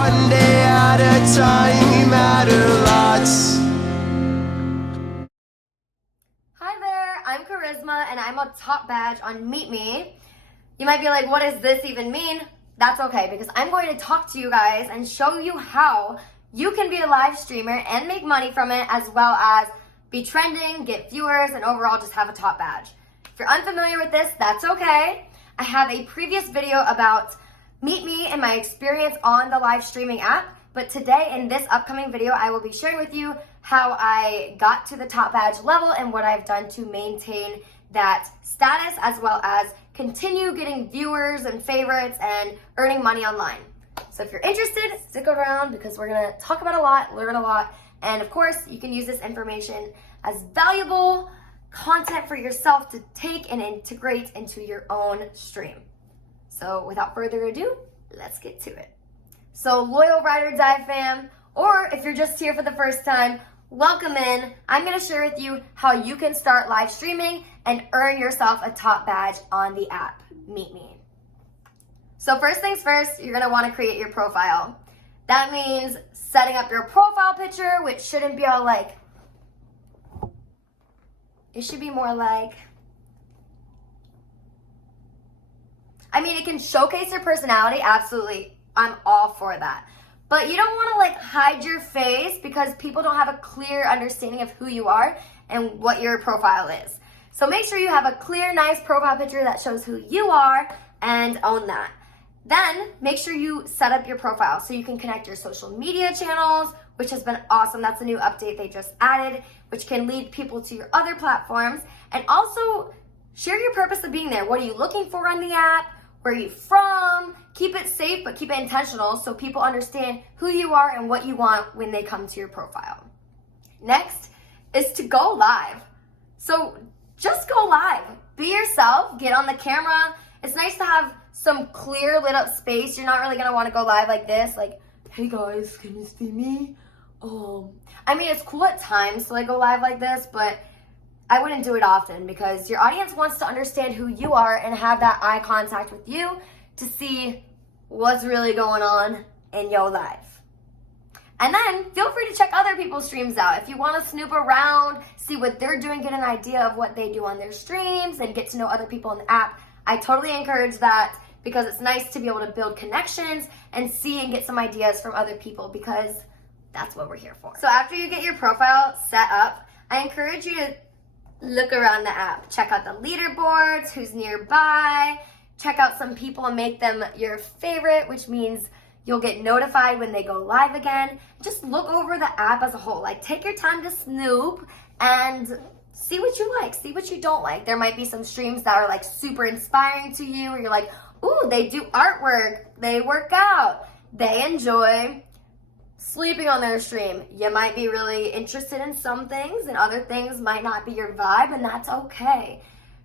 one day at a time, you matter lots. Hi there, I'm Charisma and I'm a top badge on MeetMe. You might be like, what does this even mean? That's okay, because I'm going to talk to you guys and show you how you can be a live streamer and make money from it, as well as be trending, get viewers, and overall just have a top badge. If you're unfamiliar with this, that's okay. I have a previous video about MeetMe and my experience on the live streaming app, but today in this upcoming video, I will be sharing with you how I got to the top badge level and what I've done to maintain that status, as well as continue getting viewers and favorites and earning money online. So if you're interested, stick around because we're gonna talk about a lot, learn a lot, and of course, you can use this information as valuable content for yourself to take and integrate into your own stream. So without further ado, let's get to it. So loyal Ride or Die fam, or if you're just here for the first time, welcome in. I'm gonna share with you how you can start live streaming and earn yourself a top badge on the app, MeetMe. So first things first, you're gonna wanna create your profile. That means setting up your profile picture, which shouldn't be all like, it should be more like, I mean, it can showcase your personality, absolutely. I'm all for that. But you don't want to like hide your face because people don't have a clear understanding of who you are and what your profile is. So make sure you have a clear, nice profile picture that shows who you are and own that. Then make sure you set up your profile so you can connect your social media channels, which has been awesome. That's a new update they just added, which can lead people to your other platforms. And also share your purpose of being there. What are you looking for on the app? Where are you from? Keep it safe, but keep it intentional so people understand who you are and what you want when they come to your profile. Next is to go live. So just go live. Be yourself, get on the camera. It's nice to have some clear lit up space. You're not really gonna wanna go live like this, like, hey guys, can you see me? I mean, it's cool at times to like go live like this, but I wouldn't do it often because your audience wants to understand who you are and have that eye contact with you to see what's really going on in your life. And then feel free to check other people's streams out. If you want to snoop around, see what they're doing, get an idea of what they do on their streams, and get to know other people in the app, I totally encourage that because it's nice to be able to build connections and see and get some ideas from other people, because that's what we're here for. So after you get your profile set up, I encourage you to look around the app. Check out the leaderboards, who's nearby. Check out some people and make them your favorite, which means you'll get notified when they go live again. Just look over the app as a whole. Like, take your time to snoop and see what you like, see what you don't like. There might be some streams that are like super inspiring to you, or you're like, ooh, they do artwork, they work out, they enjoy sleeping on their stream. You might be really interested in some things and other things might not be your vibe, and that's okay.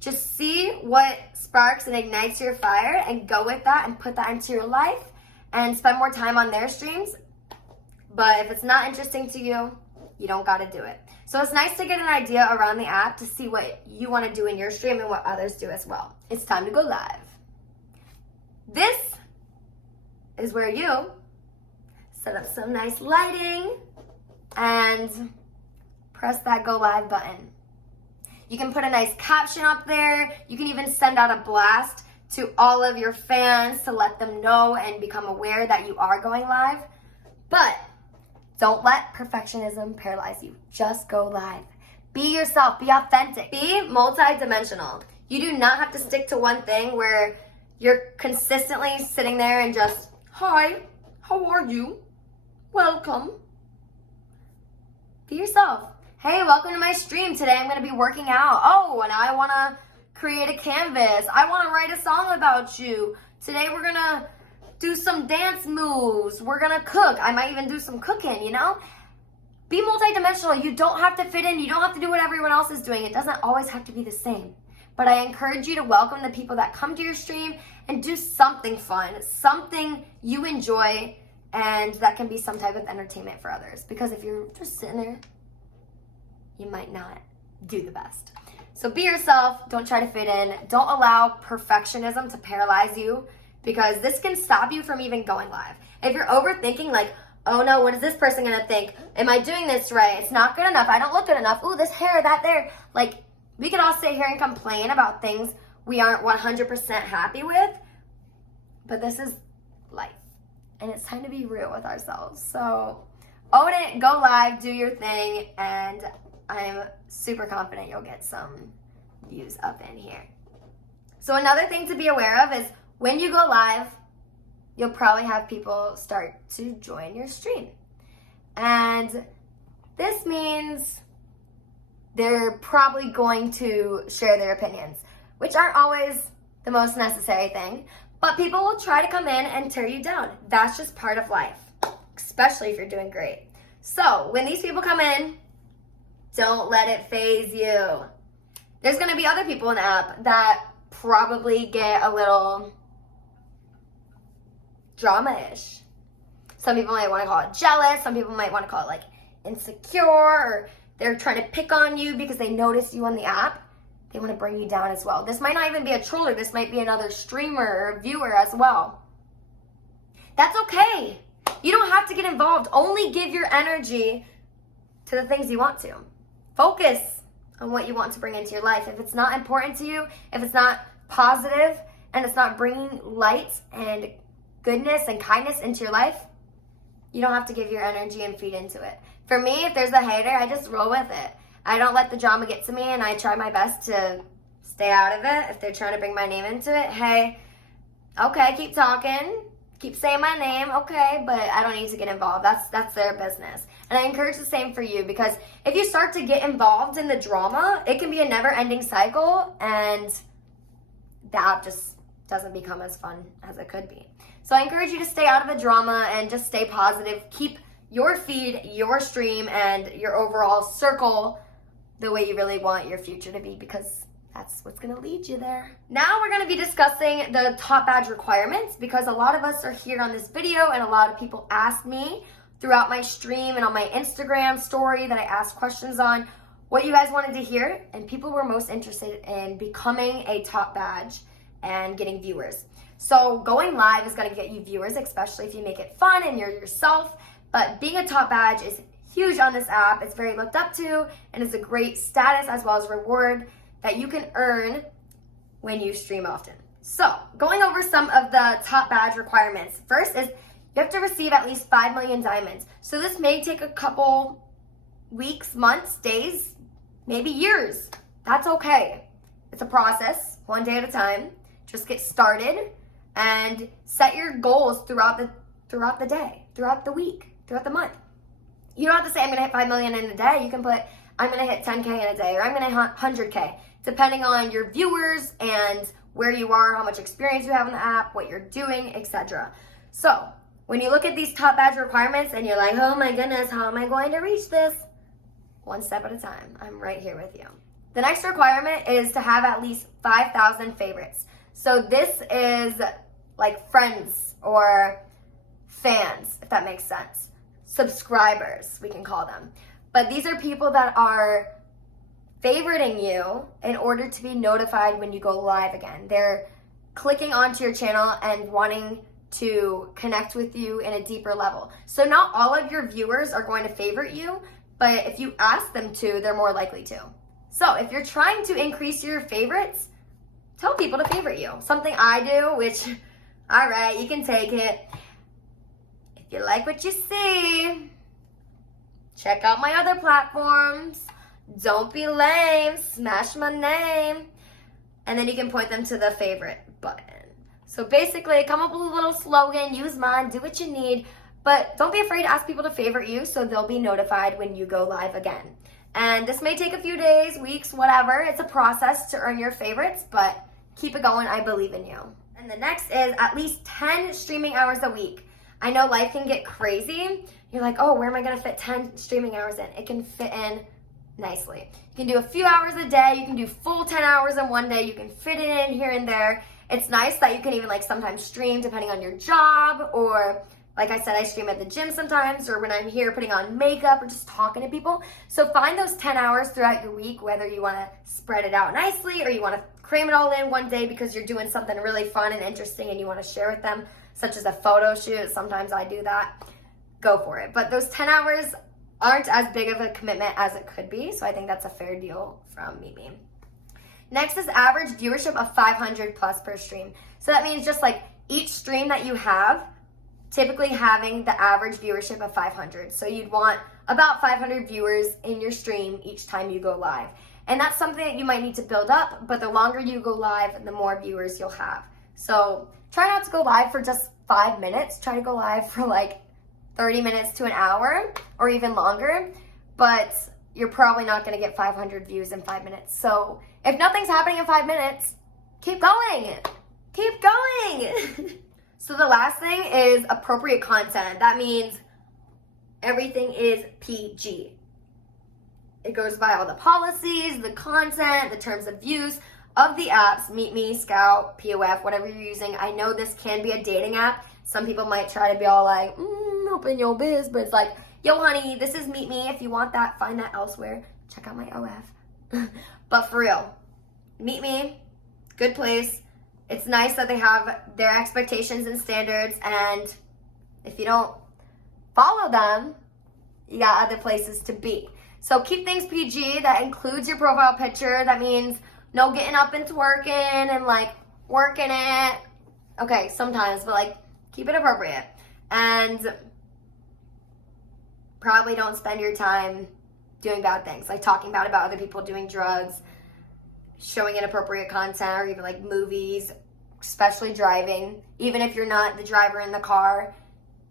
Just see what sparks and ignites your fire and go with that and put that into your life and spend more time on their streams. But if it's not interesting to you, you don't gotta do it. So it's nice to get an idea around the app to see what you wanna do in your stream and what others do as well. It's time to go live. This is where you set up some nice lighting and press that go live button. You can put a nice caption up there. You can even send out a blast to all of your fans to let them know and become aware that you are going live. But don't let perfectionism paralyze you. Just go live. Be yourself, be authentic, be multi-dimensional. You do not have to stick to one thing where you're consistently sitting there and just, hi, how are you? Welcome. Be yourself. Hey, welcome to my stream. Today I'm going to be working out. Oh, and I want to create a canvas. I want to write a song about you. Today we're going to do some dance moves. We're going to cook. I might even do some cooking, you know? Be multidimensional. You don't have to fit in. You don't have to do what everyone else is doing. It doesn't always have to be the same. But I encourage you to welcome the people that come to your stream and do something fun, something you enjoy, and that can be some type of entertainment for others. Because if you're just sitting there, you might not do the best. So be yourself. Don't try to fit in. Don't allow perfectionism to paralyze you. because this can stop you from even going live. If you're overthinking, like, oh no, what is this person gonna think? Am I doing this right? It's not good enough. I don't look good enough. Ooh, this hair, that there. Like, we could all sit here and complain about things we aren't 100% happy with, but this is life. And it's time to be real with ourselves. So own it, go live, do your thing, and I'm super confident you'll get some views up in here. So another thing to be aware of is when you go live, you'll probably have people start to join your stream. And this means they're probably going to share their opinions, which aren't always the most necessary thing, but people will try to come in and tear you down. That's just part of life, especially if you're doing great. So when these people come in, don't let it faze you. There's gonna be other people in the app that probably get a little drama-ish. Some people might want to call it jealous. Some people might want to call it like insecure, or they're trying to pick on you because they notice you on the app. They want to bring you down as well. This might not even be a troller. This might be another streamer or viewer as well. That's okay. You don't have to get involved. Only give your energy to the things you want to. Focus on what you want to bring into your life. If it's not important to you, if it's not positive, and it's not bringing light and goodness and kindness into your life, you don't have to give your energy and feed into it. For me, if there's a hater, I just roll with it. I don't let the drama get to me, and I try my best to stay out of it. If they're trying to bring my name into it, hey, okay, keep talking, keep saying my name, okay, but I don't need to get involved. That's their business. And I encourage the same for you, because if you start to get involved in the drama, it can be a never-ending cycle, and the app just doesn't become as fun as it could be. So I encourage you to stay out of the drama and just stay positive. Keep your feed, your stream, and your overall circle the way you really want your future to be, because that's what's gonna lead you there. Now we're gonna be discussing the top badge requirements, because a lot of us are here on this video, and a lot of people ask me throughout my stream and on my Instagram story that I asked questions on what you guys wanted to hear, and people were most interested in becoming a top badge and getting viewers. So going live is gonna get you viewers, especially if you make it fun and you're yourself, but being a top badge is huge on this app. It's very looked up to, and it's a great status as well as reward that you can earn when you stream often. So going over some of the top badge requirements. First is you have to receive at least 5 million diamonds. So this may take a couple weeks, months, days, day, years. That's okay. It's a process, one day at a time. Just get started and set your goals throughout the day, throughout the week, throughout the month. You don't have to say, I'm gonna hit 5 million in a day. You can put, I'm gonna hit 10K in a day, or I'm gonna hit 100K, depending on your viewers and where you are, how much experience you have in the app, what you're doing, etc. So when you look at these top badge requirements and you're like, oh my goodness, how am I going to reach this? One step at a time. I'm right here with you. The next requirement is to have at least 5,000 favorites. So this is like friends or fans, if that makes sense. Subscribers, we can call them. But these are people that are favoriting you in order to be notified when you go live again. They're clicking onto your channel and wanting to connect with you in a deeper level. So not all of your viewers are going to favorite you, but if you ask them to, they're more likely to. So if you're trying to increase your favorites, tell people to favorite you. Something I do, which, all right, you can take it. If you like what you see, check out my other platforms. Don't be lame, smash my name. And then you can point them to the favorite button. So basically, come up with a little slogan, use mine, do what you need, but don't be afraid to ask people to favorite you so they'll be notified when you go live again. And this may take a few days, weeks, whatever. It's a process to earn your favorites, but keep it going. I believe in you. And the next is at least 10 streaming hours a week. I know life can get crazy. You're like, oh, where am I gonna fit 10 streaming hours in? It can fit in nicely. You can do a few hours a day. You can do full 10 hours in one day. You can fit it in here and there. It's nice that you can even like sometimes stream depending on your job or Like I said, I stream at the gym sometimes, or when I'm here putting on makeup or just talking to people. So find those 10 hours throughout your week, whether you want to spread it out nicely or you want to cram it all in one day because you're doing something really fun and interesting and you want to share with them, such as a photo shoot. Sometimes I do that. Go for it. But those 10 hours aren't as big of a commitment as it could be. So I think that's a fair deal from MeetMe. Next is average viewership of 500 plus per stream. So that means just like each stream that you have, typically having the average viewership of 500. So you'd want about 500 viewers in your stream each time you go live. And that's something that you might need to build up, but the longer you go live, the more viewers you'll have. So try not to go live for just 5 minutes. Try to go live for like 30 minutes to an hour or even longer, but you're probably not gonna get 500 views in 5 minutes. So if nothing's happening in 5 minutes, keep going. Keep going. So the last thing is appropriate content. That means everything is PG. It goes by all the policies, the content, the terms of use of the apps, MeetMe, Skout, POF, whatever you're using. I know this can be a dating app. Some people might try to be all like, open your biz, but it's like, yo honey, this is MeetMe. If you want that, find that elsewhere. Check out my OF. But for real, MeetMe, good place. It's nice that they have their expectations and standards, and if you don't follow them, you got other places to be. So keep things PG. That includes your profile picture. That means no getting up and twerking and like working it. Okay, sometimes, but like keep it appropriate. And probably don't spend your time doing bad things, like talking bad about other people doing drugs, showing inappropriate content, or even like movies, especially driving. Even if you're not the driver in the car,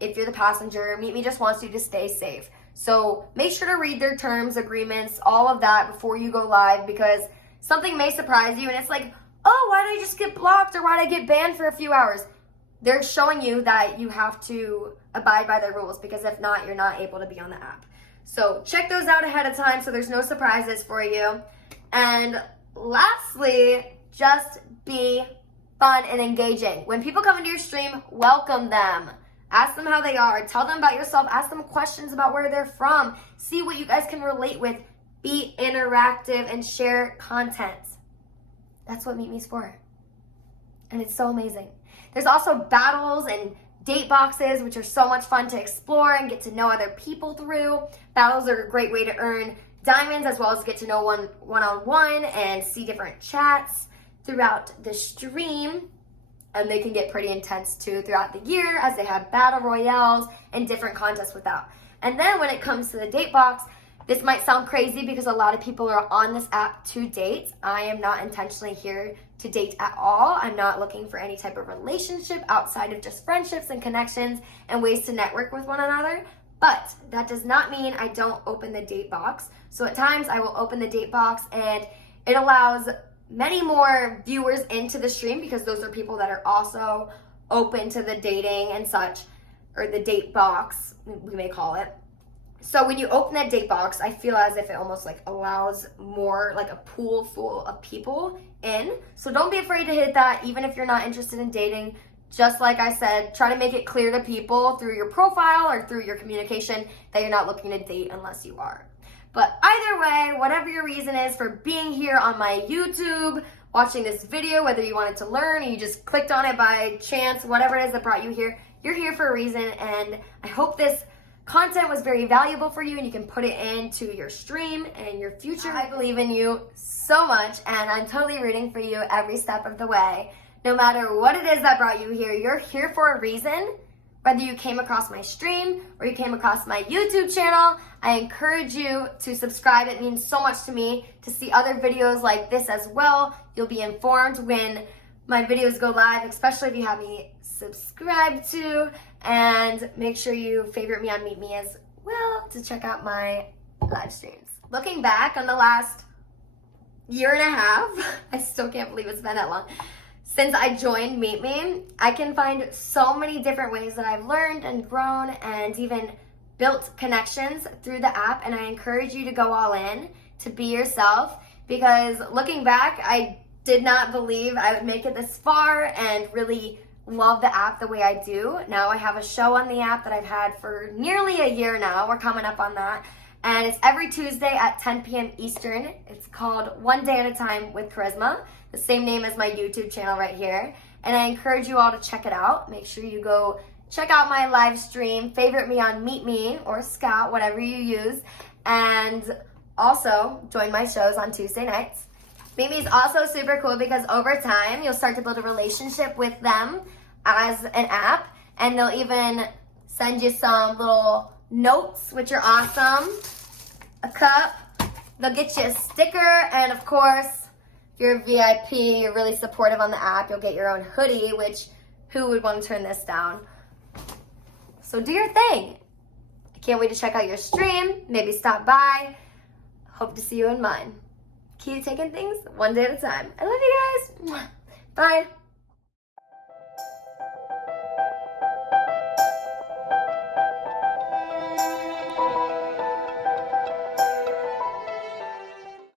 if you're the passenger, MeetMe just wants you to stay safe. So make sure to read their terms, agreements, all of that before you go live, because something may surprise you and it's like, oh, why did I just get blocked or why did I get banned for a few hours? They're showing you that you have to abide by their rules, because if not, you're not able to be on the app. So check those out ahead of time so there's no surprises for you. And lastly, just be fun and engaging. When people come into your stream, welcome them. Ask them how they are. Tell them about yourself. Ask them questions about where they're from. See what you guys can relate with. Be interactive and share content. That's what MeetMe's for. And it's so amazing. There's also battles and date boxes, which are so much fun to explore and get to know other people through. Battles are a great way to earn diamonds, as well as get to know one-on-one and see different chats throughout the stream. And they can get pretty intense too throughout the year, as they have battle royales and different contests with that. And then when it comes to the date box, this might sound crazy because a lot of people are on this app to date. I am not intentionally here to date at all. I'm not looking for any type of relationship outside of just friendships and connections and ways to network with one another. But that does not mean I don't open the date box. So at times I will open the date box, and it allows many more viewers into the stream, because those are people that are also open to the dating and such, or the date box, we may call it. So when you open that date box, I feel as if it almost like allows more, like a pool full of people in. So don't be afraid to hit that, even if you're not interested in dating. Just like I said, try to make it clear to people through your profile or through your communication that you're not looking to date unless you are. But either way, whatever your reason is for being here on my YouTube, watching this video, whether you wanted to learn or you just clicked on it by chance, whatever it is that brought you here, you're here for a reason. And I hope this content was very valuable for you and you can put it into your stream and your future. I believe in you so much, and I'm totally rooting for you every step of the way. No matter what it is that brought you here, you're here for a reason. Whether you came across my stream or you came across my YouTube channel, I encourage you to subscribe. It means so much to me to see other videos like this as well. You'll be informed when my videos go live, especially if you have me subscribed to. And make sure you favorite me on MeetMe as well to check out my live streams. Looking back on the last year and a half, I still can't believe it's been that long. Since I joined MeetMe, I can find so many different ways that I've learned and grown and even built connections through the app. And I encourage you to go all in, to be yourself, because looking back, I did not believe I would make it this far and really love the app the way I do. Now I have a show on the app that I've had for nearly a year now. We're coming up on that. And it's every Tuesday at 10 p.m. Eastern. It's called One Day at a Time with Charisma, the same name as my YouTube channel right here. And I encourage you all to check it out. Make sure you go check out my live stream, favorite me on MeetMe or Skout, whatever you use. And also join my shows on Tuesday nights. MeetMe is also super cool because over time, you'll start to build a relationship with them as an app. And they'll even send you some little notes, which are awesome. A cup. They'll get you a sticker. And of course, if you're a VIP, you're really supportive on the app, you'll get your own hoodie, which who would want to turn this down? So do your thing. I can't wait to check out your stream. Maybe stop by. Hope to see you in mine. Keep taking things one day at a time. I love you guys. Bye.